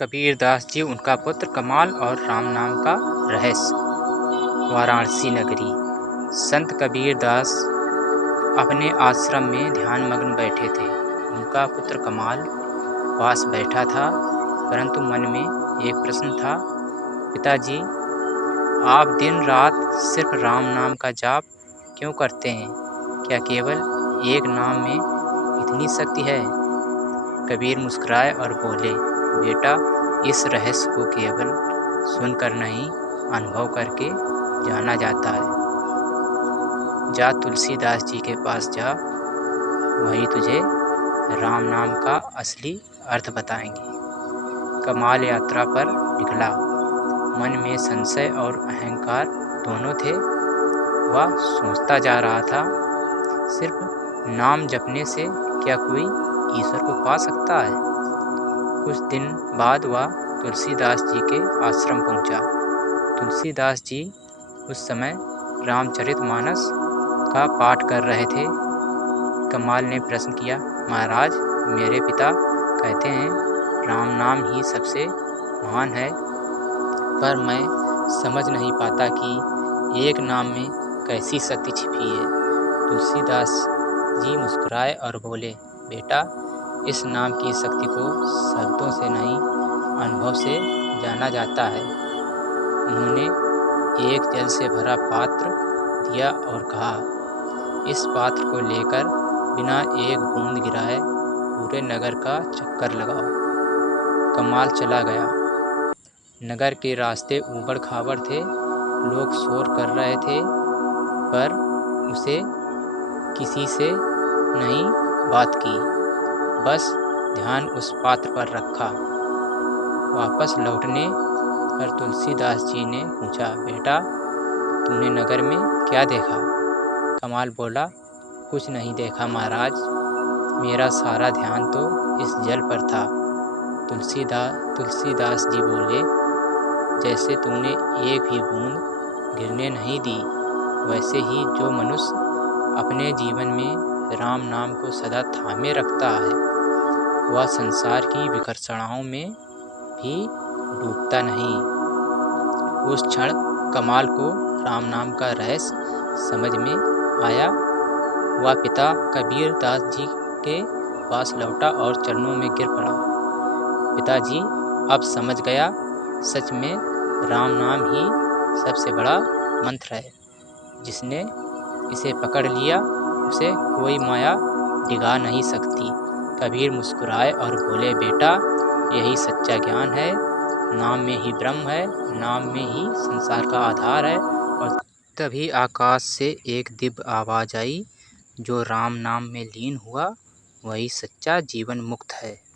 कबीर दास जी, उनका पुत्र कमाल और राम नाम का रहस्य। वाराणसी नगरी। संत कबीर दास अपने आश्रम में ध्यान मग्न बैठे थे। उनका पुत्र कमाल पास बैठा था, परंतु मन में एक प्रश्न था। पिताजी, आप दिन रात सिर्फ राम नाम का जाप क्यों करते हैं? क्या केवल एक नाम में इतनी शक्ति है? कबीर मुस्कुराए और बोले, बेटा, इस रहस्य को केवल सुनकर नहीं, अनुभव करके जाना जाता है। जा तुलसीदास जी के पास जा, वही तुझे राम नाम का असली अर्थ बताएंगे। कमाल यात्रा पर निकला। मन में संशय और अहंकार दोनों थे। वह सोचता जा रहा था, सिर्फ नाम जपने से क्या कोई ईश्वर को पा सकता है? कुछ दिन बाद वह तुलसीदास जी के आश्रम पहुंचा। तुलसीदास जी उस समय रामचरितमानस का पाठ कर रहे थे। कमाल ने प्रश्न किया, महाराज, मेरे पिता कहते हैं राम नाम ही सबसे महान है, पर मैं समझ नहीं पाता कि एक नाम में कैसी शक्ति छिपी है। तुलसीदास जी मुस्कुराए और बोले, बेटा, इस नाम की शक्ति को शब्दों से नहीं, अनुभव से जाना जाता है। उन्होंने एक जल से भरा पात्र दिया और कहा, इस पात्र को लेकर बिना एक बूंद गिराए पूरे नगर का चक्कर लगाओ। कमाल चला गया। नगर के रास्ते ऊबड़ खाबड़ थे, लोग शोर कर रहे थे, पर उसे किसी से नहीं बात की, बस ध्यान उस पात्र पर रखा। वापस लौटने पर तुलसीदास जी ने पूछा, बेटा, तूने नगर में क्या देखा? कमाल बोला, कुछ नहीं देखा महाराज, मेरा सारा ध्यान तो इस जल पर था। तुलसीदास जी बोले, जैसे तूने एक भी बूंद गिरने नहीं दी, वैसे ही जो मनुष्य अपने जीवन में राम नाम को सदा थामे रखता है, वह संसार की विकर्षणाओं में भी डूबता नहीं। उस क्षण कमाल को राम नाम का रहस्य समझ में आया। वह पिता कबीर दास जी के पास लौटा और चरणों में गिर पड़ा। पिताजी, अब समझ गया, सच में राम नाम ही सबसे बड़ा मंत्र है। जिसने इसे पकड़ लिया, उसे कोई माया डिगा नहीं सकती। कबीर मुस्कुराए और बोले, बेटा, यही सच्चा ज्ञान है। नाम में ही ब्रह्म है, नाम में ही संसार का आधार है। और तभी आकाश से एक दिव्य आवाज आई, जो राम नाम में लीन हुआ, वही सच्चा जीवन मुक्त है।